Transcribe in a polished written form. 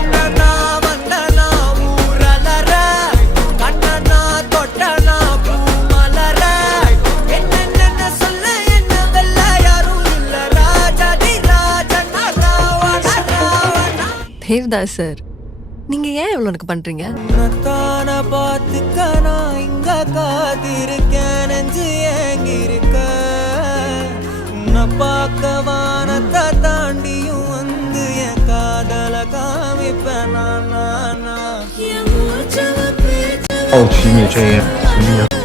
கண்ணனா வந்தனா ஊரலற கண்ணனா தொட்டனா பூ மலர என்ன சொல்ல என்ன வெல்ல யாரும் இல்ல ராஜாதி ராஜனா ராவண ராவணா. தேவ்தாஸ் சார், நீங்க ஏன் இவ்வளவு எனக்கு பண்றீங்க? உன்னத்தான பார்த்துக்க நான் இங்க காத்திருக்கேன், நெஞ்சு ஏங்கிருக்க உன்னை பார்க்க வானத்தை தாண்டியும் வந்து என் காதல காமிப்பேன் நான். 哦，奇你这样。